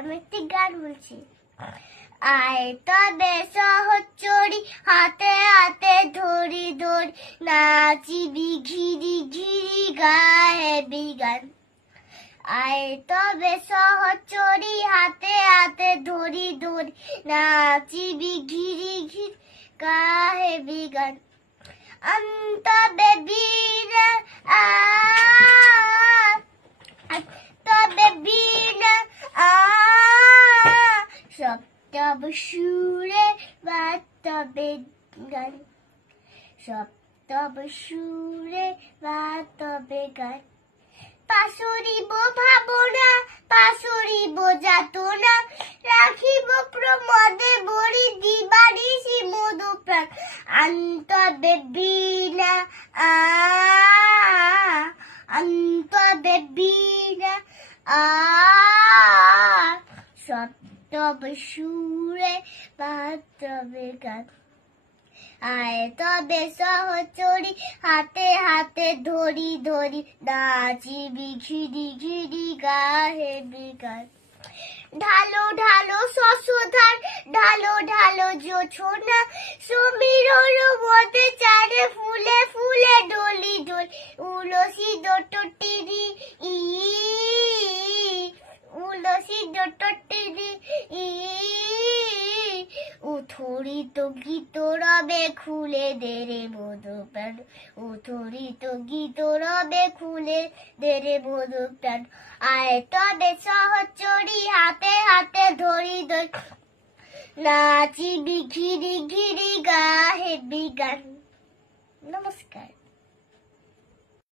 আমি একটি গান বলছি। আয় তবে সহচরি হাতে হাতে ধরি ধরি নাচিবি ঘিরি ঘিরি গায়েবি গান। আয় তবে সহচরি হাতে হাতে ধরি ধরি নাচিবি ঘিরি ঘিরি গায়েবি গান। তবে বীর তবে বীর সপ্তম সুরে বাতবে গান। সপ্তম সুরে বাতবে গান। পাশরিব ভাবনা পাশরিব যাতনা রাখিব প্রমদে বড়ি দিবানিশি মধু প্রাণ। আন্তবে বীণা আন্তবে বীণা সপ্তম সুরে বাতবে গান। আয় তবে সহচরি হাতে হাতে ধরি ধরি নাচিবি ঘিরি ঘিরি গাহেবি গান। ঢালো ঢালো শশধার ঢালো ঢালো জোছনা সমীরণ মধ্যে চারে ফুলে ফুলে ডলি ডলি উলসি ডটটিরি উলসি ডটটিরি উথরিত গীত রবে খুলে দেরে মধু প্রাণ। উথরিত গীত রবে খুলে দেরে মধু প্রাণ। আয় তবে সহচরি হাতে হাতে ধরি ধরি নাচিবি ঘিরি ঘিরি গাহেবি গান। নমস্কার।